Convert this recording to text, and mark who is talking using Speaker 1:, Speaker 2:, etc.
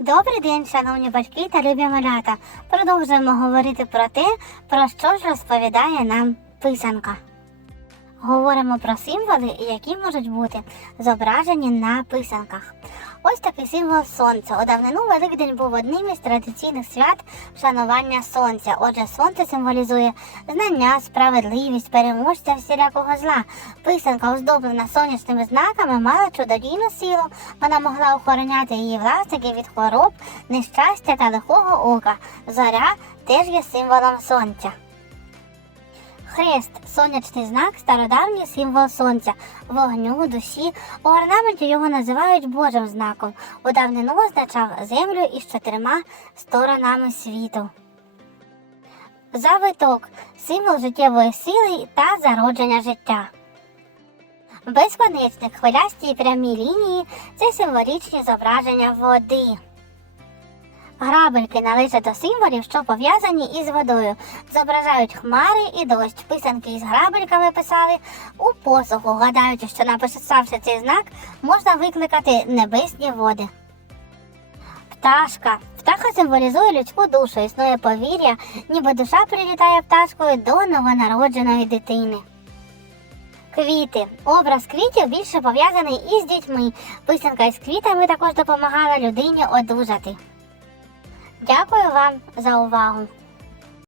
Speaker 1: Добрий день, шановні батьки та любі малята. Продовжуємо говорити про те, про що ж розповідає нам писанка. Говоримо про символи, які можуть бути зображені на писанках. Ось такий символ сонця. У давнину Великдень був одним із традиційних свят вшанування сонця. Отже, сонце символізує знання, справедливість, переможця всілякого зла. Писанка, оздоблена сонячними знаками, мала чудодійну силу. Вона могла охороняти її власників від хвороб, нещастя та лихого ока. Зоря теж є символом сонця. Хрест сонячний знак, стародавній символ сонця, вогню, душі. У орнаменті його називають Божим знаком. У давнину означав землю із чотирма сторонами світу. Завиток символ життєвої сили та зародження життя. Безконечник хвилясті і прямі лінії це символічні зображення води. Грабельки належать до символів, що пов'язані із водою. Зображають хмари і дощ. Писанки із грабельками писали у посуху, гадаючи, що написавши цей знак, можна викликати небесні води. Пташка. Птаха символізує людську душу. Існує повір'я, ніби душа прилітає пташкою до новонародженої дитини. Квіти. Образ квітів більше пов'язаний із дітьми. Писанка із квітами також допомагала людині одужати. Дякую вам за увагу!